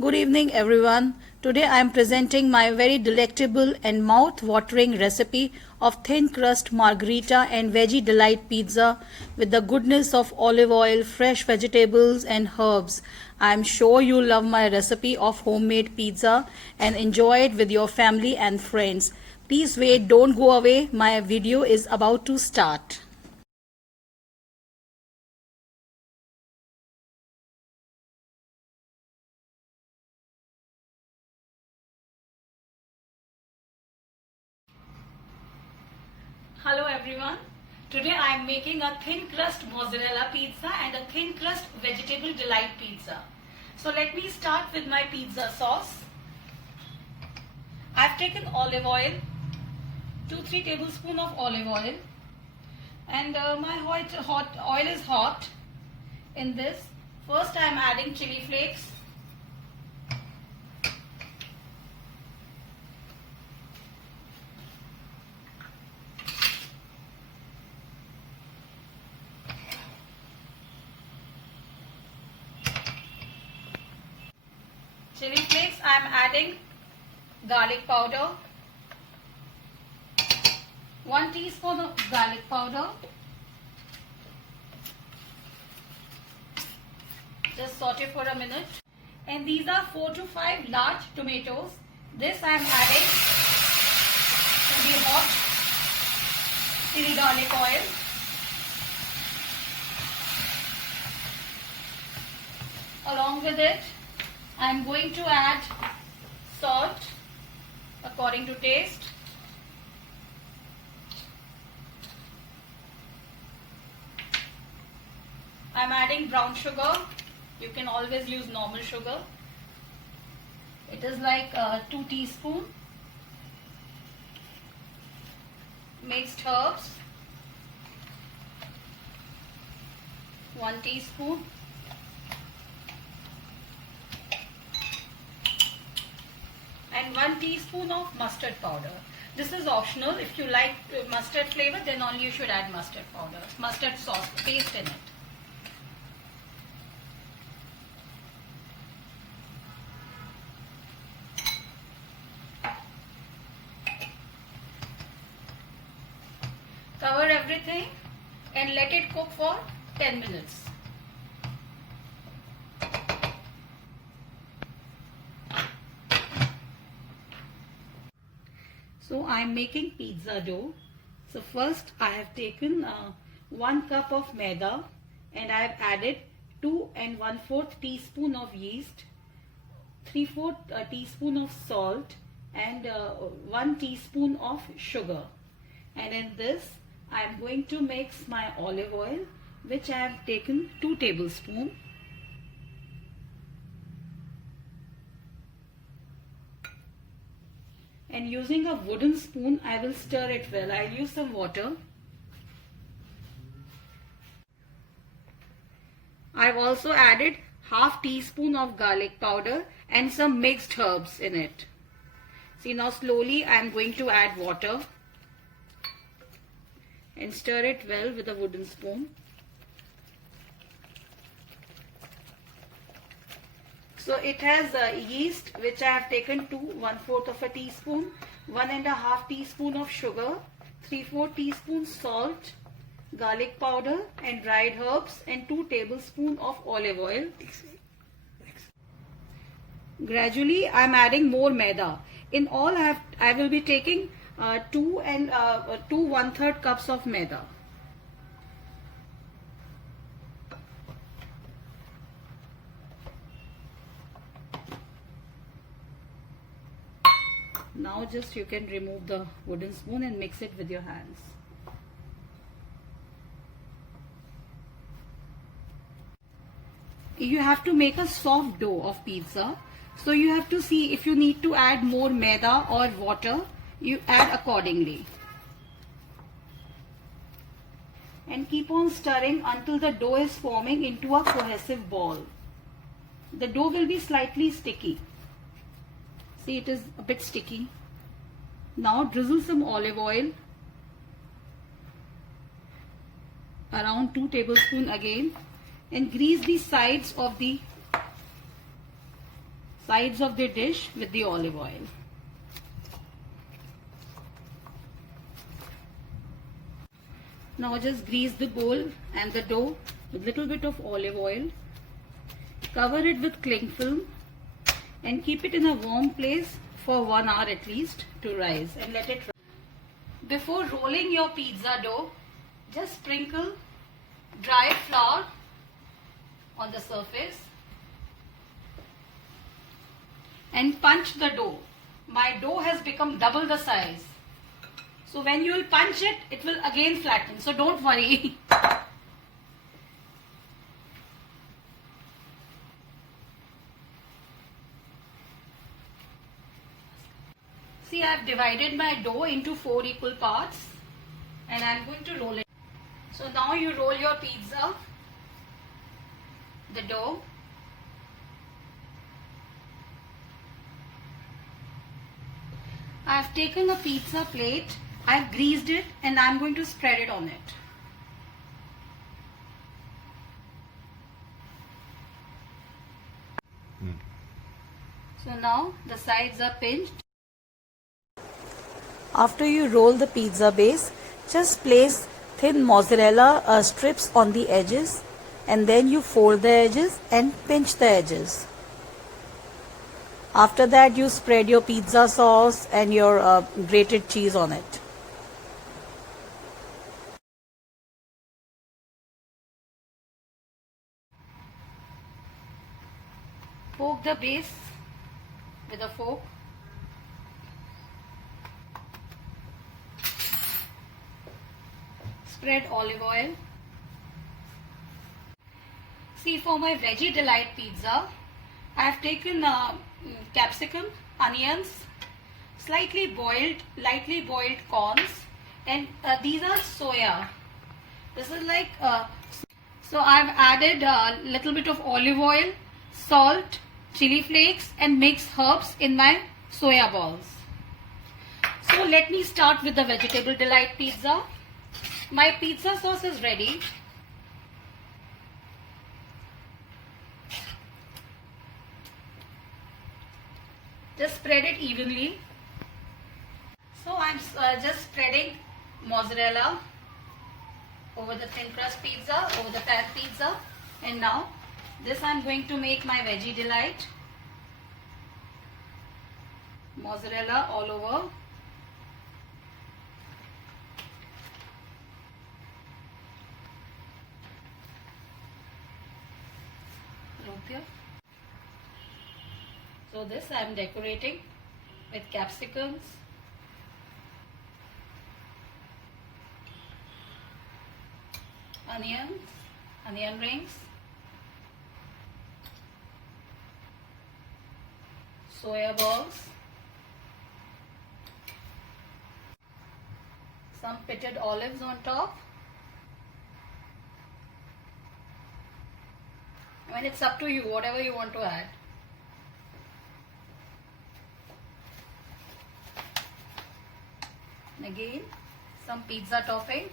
Good evening, everyone. Today I am presenting my very delectable and mouth-watering recipe of thin crust margherita and veggie delight pizza with the goodness of olive oil, fresh vegetables and herbs. I am sure you love my recipe of homemade pizza and enjoy it with your family and friends. Please wait, don't go away. My video is about to start. Hello everyone. Today I am making a thin crust mozzarella pizza and a thin crust vegetable delight pizza. So let me start with my pizza sauce. I have taken olive oil, 2-3 tablespoons of olive oil, and my hot oil is hot. In this, first I am adding chili flakes. Chili flakes, I am adding garlic powder, 1 teaspoon of garlic powder. Just saute for a minute. And these are 4 to 5 large tomatoes. This I am adding to the hot chili garlic oil. Along with it, I am going to add salt according to taste. I am adding brown sugar. You can always use normal sugar. It is like 2 teaspoons. Mixed herbs, 1 teaspoon. And 1 teaspoon of mustard powder. This is optional. If you like mustard flavor, then only you should add mustard powder, mustard sauce paste in it. Cover everything and let it cook for 10 minutes. So I am making pizza dough. So first I have taken 1 cup of maida and I have added 2 1/4 teaspoon of yeast, 3/4 teaspoon of salt and 1 teaspoon of sugar. And in this I am going to mix my olive oil, which I have taken 2 tablespoons. And using a wooden spoon, I will stir it well. I'll use some water. I've also added half teaspoon of garlic powder and some mixed herbs in it. See, now slowly I am going to add water and stir it well with a wooden spoon. So it has yeast, which I have taken to 1/4 of a teaspoon, 1.5 teaspoon of sugar, 3/4 teaspoon salt, garlic powder and dried herbs and 2 tablespoons of olive oil. Gradually I am adding more maida. In all I will be taking 2 1/3 cups of maida. Now just you can remove the wooden spoon and mix it with your hands. You have to make a soft dough of pizza. So you have to see if you need to add more maida or water, you add accordingly. And keep on stirring until the dough is forming into a cohesive ball. The dough will be slightly sticky. See, it is a bit sticky. Now drizzle some olive oil, around 2 tablespoons again, and grease the sides of the sides of the dish with the olive oil. Now just grease the bowl and the dough with little bit of olive oil. Cover it with cling film and keep it in a warm place for 1 hour at least to rise, and let it rise. Before rolling your pizza dough, just sprinkle dry flour on the surface and punch the dough. My dough has become double the size. So when you will punch it, it will again flatten. So don't worry. See, I have divided my dough into 4 equal parts and I am going to roll it. So now you roll your pizza, the dough. I have taken a pizza plate, I have greased it and I am going to spread it on it. So now the sides are pinched. After you roll the pizza base, just place thin mozzarella strips on the edges and then you fold the edges and pinch the edges. After that you spread your pizza sauce and your grated cheese on it. Poke the base with a fork. Spread olive oil. See, for my Veggie Delight pizza, I have taken capsicum, onions, lightly boiled corns, and these are soya. This is like, so I have added a little bit of olive oil, salt, chili flakes and mixed herbs in my soya balls. So let me start with the Vegetable Delight pizza. My pizza sauce is ready. Just spread it evenly. So I'm just spreading mozzarella over the thin crust pizza, over the pan pizza, and now this I'm going to make my Veggie Delight. Mozzarella all over. So this I am decorating with capsicums, onion rings, soya balls, some pitted olives on top. I mean, it's up to you, whatever you want to add. And again, some pizza topping.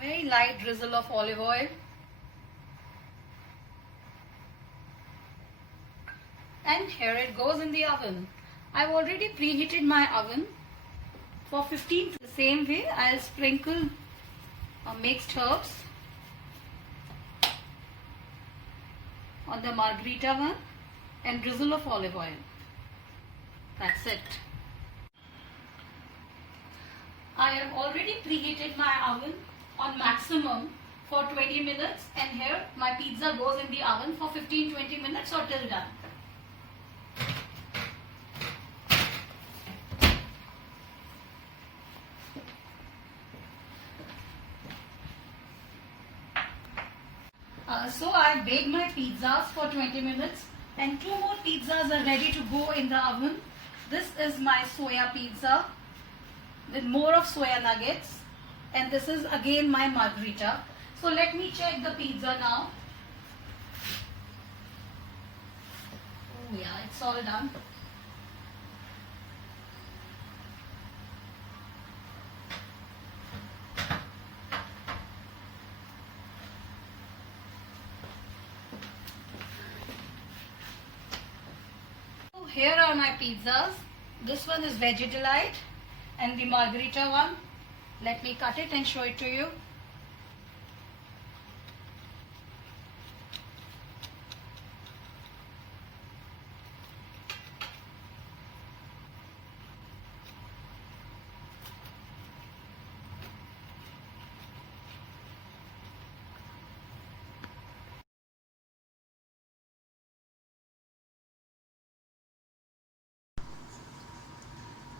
Very light drizzle of olive oil. And here it goes in the oven. I've already preheated my oven for 15. The same way, I'll sprinkle mixed herbs on the margherita one and drizzle of olive oil. That's it. I have already preheated my oven on maximum for 20 minutes, and here my pizza goes in the oven for 15-20 minutes or till done. So I have baked my pizzas for 20 minutes and 2 more pizzas are ready to go in the oven. This is my soya pizza with more of soya nuggets, and this is again my margherita. So let me check the pizza now. Oh yeah, it's all done. here are my pizzas. This one is Vegetarian and the margherita one. Let me cut it and show it to you.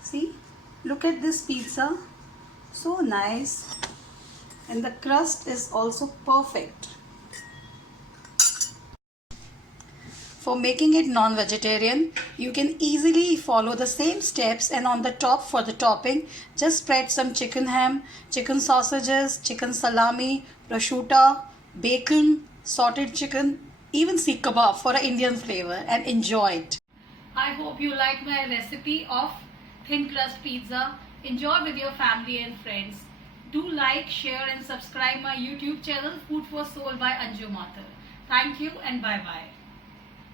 See, look at this pizza, so nice, and the crust is also perfect. For making it non-vegetarian, you can easily follow the same steps, and on the top for the topping, just spread some chicken ham, chicken sausages, chicken salami, prosciutto, bacon, sauteed chicken, even seekh kebab for an Indian flavor, and enjoy it. I hope you like my recipe of thin crust pizza. Enjoy with your family and friends. Do like, share and subscribe my YouTube channel Food for Soul by Anju Mathur. Thank you and bye bye.